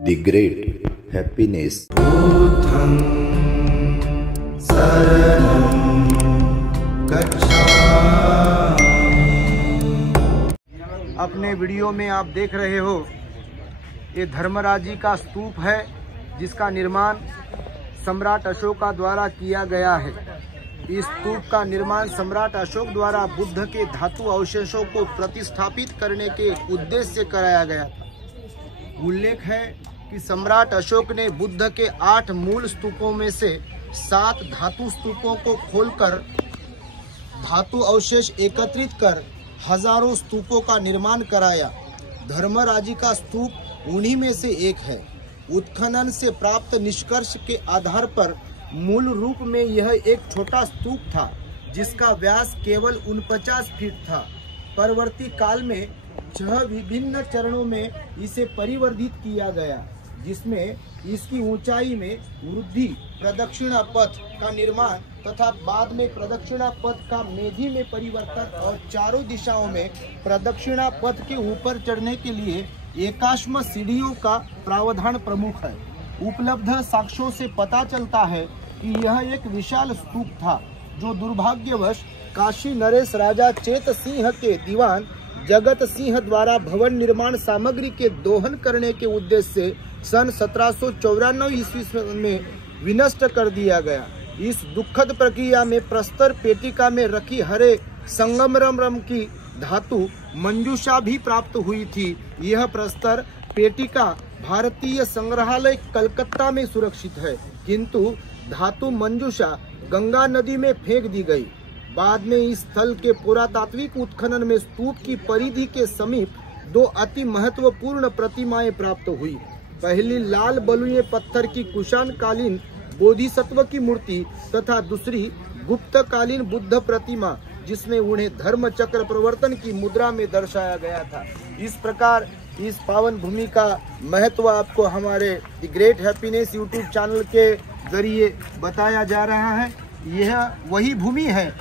The great happiness. बुद्धं शरणं गच्छामि। अपने वीडियो में आप देख रहे हो ये धर्मराज जी का स्तूप है, जिसका निर्माण सम्राट अशोक द्वारा किया गया है। इस स्तूप का निर्माण सम्राट अशोक द्वारा बुद्ध के धातु अवशेषों को प्रतिष्ठापित करने के उद्देश्य से कराया गया था। उल्लेख है कि सम्राट अशोक ने बुद्ध के 8 मूल स्तूपों में से 7 धातु स्तूपों को खोलकर धातु अवशेष एकत्रित कर हजारों स्तूपों का निर्माण कराया। धर्मराजी का स्तूप उन्हीं में से एक है। उत्खनन से प्राप्त निष्कर्ष के आधार पर मूल रूप में यह एक छोटा स्तूप था, जिसका व्यास केवल 49 फीट था। परवर्ती काल में 6 विभिन्न चरणों में इसे परिवर्धित किया गया, जिसमें इसकी ऊंचाई में वृद्धि, प्रदक्षिणा पथ का निर्माण तथा बाद में प्रदक्षिणा पथ का मेधी में परिवर्तन और चारों दिशाओं में प्रदक्षिणा पथ के ऊपर चढ़ने के लिए एकाश्म सीढ़ियों का प्रावधान प्रमुख है। उपलब्ध साक्ष्यों से पता चलता है कि यह एक विशाल स्तूप था, जो दुर्भाग्यवश काशी नरेश राजा चेत सिंह के दीवान जगत सिंह द्वारा भवन निर्माण सामग्री के दोहन करने के उद्देश्य से सन 1794 ईस्वी में विनष्ट कर दिया गया। इस दुखद प्रक्रिया में प्रस्तर पेटिका में रखी हरे संगमरमर की धातु मंजूषा भी प्राप्त हुई थी। यह प्रस्तर पेटिका भारतीय संग्रहालय कलकत्ता में सुरक्षित है, किंतु धातु मंजूषा गंगा नदी में फेंक दी गई। बाद में इस स्थल के पुरातात्विक उत्खनन में स्तूप की परिधि के समीप 2 अति महत्वपूर्ण प्रतिमाएं प्राप्त हुई। पहली लाल बलुए पत्थर की कुषाण कालीन बोधिसत्व की मूर्ति तथा दूसरी गुप्त कालीन बुद्ध प्रतिमा, जिसमें उन्हें धर्म चक्र प्रवर्तन की मुद्रा में दर्शाया गया था। इस प्रकार इस पावन भूमि का महत्व आपको हमारे the great happiness YouTube channel के जरिए बताया जा रहा है। यह वही भूमि है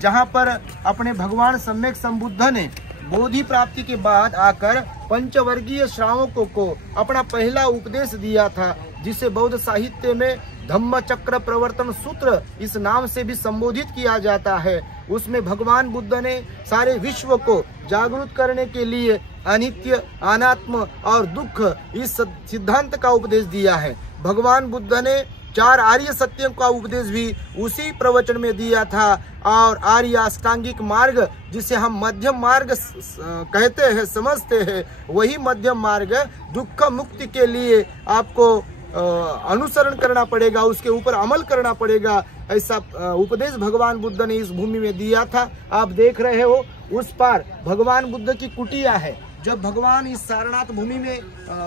जहां पर अपने भगवान सम्यक संबुद्ध ने बोधि प्राप्ति के बाद आकर पंचवर्गीय श्रावकों को अपना पहला उपदेश दिया था, जिसे बौद्ध साहित्य में धम्म चक्र प्रवर्तन सूत्र इस नाम से भी संबोधित किया जाता है। उसमें भगवान बुद्ध ने सारे विश्व को जागरूक करने के लिए अनित्य, अनात्म और दुख इस सिद्धांत का उपदेश दिया है। भगवान बुद्ध ने 4 आर्य सत्यों का उपदेश भी उसी प्रवचन में दिया था, और आर्य अष्टांगिक मार्ग, जिसे हम मध्यम मार्ग कहते हैं, समझते हैं, वही मध्यम मार्ग दुख मुक्ति के लिए आपको अनुसरण करना पड़ेगा, उसके ऊपर अमल करना पड़ेगा। ऐसा उपदेश भगवान बुद्ध ने इस भूमि में दिया था। आप देख रहे हो उस पार भगवान बुद्ध की कुटिया है। जब भगवान इस सारनाथ भूमि में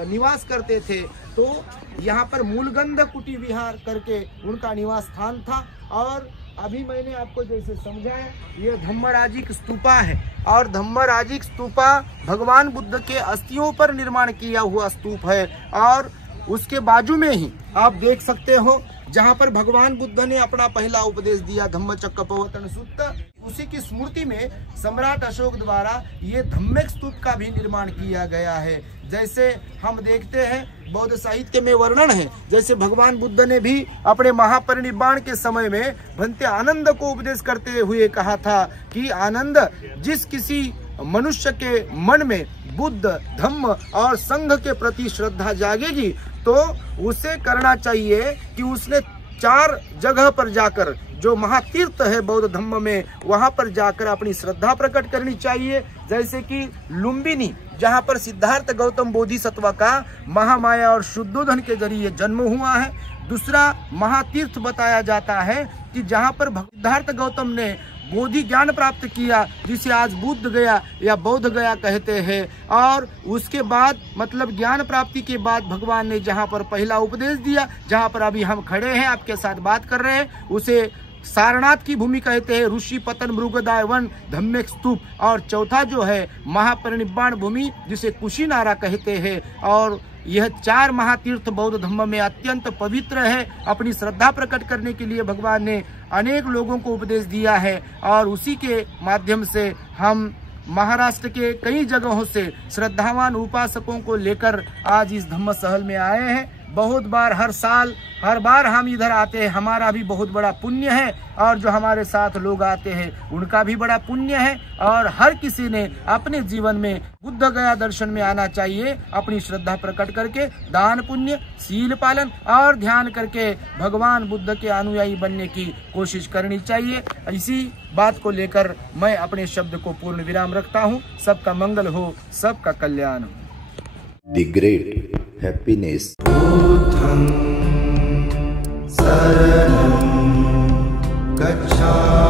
निवास करते थे, तो यहाँ पर मूलगंध कुटी विहार करके उनका निवास स्थान था। और अभी मैंने आपको जैसे समझाया, ये धम्मराजिक स्तूपा है, और धम्मराजिक स्तूपा भगवान बुद्ध के अस्थियों पर निर्माण किया हुआ स्तूप है। और उसके बाजू में ही आप देख सकते हो जहाँ पर भगवान बुद्ध ने अपना पहला उपदेश दिया, धम्मचक्र प्रवर्तन सूत्र, उसी की स्मृति में सम्राट अशोक द्वारा ये धम्मिक स्तूप का भी निर्माण किया गया है। जैसे हम देखते हैं बौद्ध साहित्य में वर्णन है, जैसे भगवान बुद्ध ने भी अपने महापरिनिर्वाण के समय में भंते आनंद को उपदेश करते हुए कहा था कि आनंद, जिस किसी मनुष्य के मन में बुद्ध, धम्म और संघ के प्रति श्रद्धा जागेगी, तो उसे करना चाहिए कि उसने 4 जगह पर जाकर, जो महातीर्थ है बौद्ध धम्म में, वहां पर जाकर अपनी श्रद्धा प्रकट करनी चाहिए। जैसे कि लुम्बिनी, जहां पर सिद्धार्थ गौतम बोधिसत्व का महामाया और शुद्धोधन के जरिए जन्म हुआ है। दूसरा महातीर्थ बताया जाता है कि जहां पर सिद्धार्थ गौतम ने बोधि ज्ञान प्राप्त किया, जिसे आज बुद्ध गया या बौद्ध गया कहते हैं। और उसके बाद मतलब ज्ञान प्राप्ति के बाद भगवान ने जहाँ पर पहला उपदेश दिया, जहाँ पर अभी हम खड़े हैं आपके साथ बात कर रहे हैं, उसे सारनाथ की भूमि कहते हैं, ऋषि पतन मृगदाय वन धम्मिक स्तूप। और चौथा जो है महापरिनिर्वाण भूमि, जिसे कुशीनारा कहते हैं। और यह 4 महातीर्थ बौद्ध धम्म में अत्यंत पवित्र है। अपनी श्रद्धा प्रकट करने के लिए भगवान ने अनेक लोगों को उपदेश दिया है, और उसी के माध्यम से हम महाराष्ट्र के कई जगहों से श्रद्धावान उपासकों को लेकर आज इस धम्म सहल में आए हैं। बहुत बार हर बार हम इधर आते हैं, हमारा भी बहुत बड़ा पुण्य है और जो हमारे साथ लोग आते हैं उनका भी बड़ा पुण्य है। और हर किसी ने अपने जीवन में बुद्ध गया दर्शन में आना चाहिए, अपनी श्रद्धा प्रकट करके दान पुण्य, शील पालन और ध्यान करके भगवान बुद्ध के अनुयायी बनने की कोशिश करनी चाहिए। इसी बात को लेकर मैं अपने शब्द को पूर्ण विराम रखता हूँ। सबका मंगल हो, सबका कल्याण हो। The great happiness. बुद्धं शरणं गच्छामि।